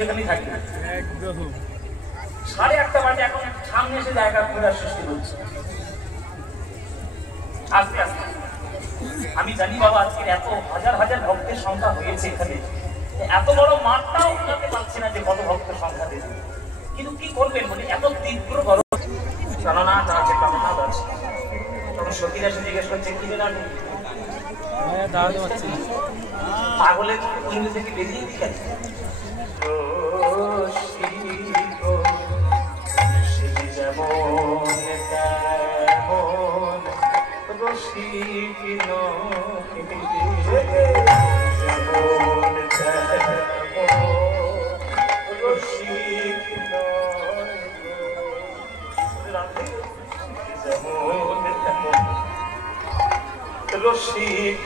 যেখানেই থাকি একদম 8:30 বাজে, এখন সামনে এসে জায়গা ঘোরার সৃষ্টি হচ্ছে আস্তে আস্তে। আমি জানি বাবা আজকের এত হাজার হাজার ভক্তের সংখ্যা হয়েছে এখানে, এত বড় মাঠটাও উঠাতে পারছি না যে কত ভক্তের সংখ্যা দেবে, কিন্তু কি করবেন বলে এত তীব্র গরম। প্রাণনাথ আছে, প্রাণনাথ আছে। তখন সতীরা এসে জিজ্ঞেস করছে কি যেন পাগলের ইংরেজি কি বেরিয়ে দিকে রসিক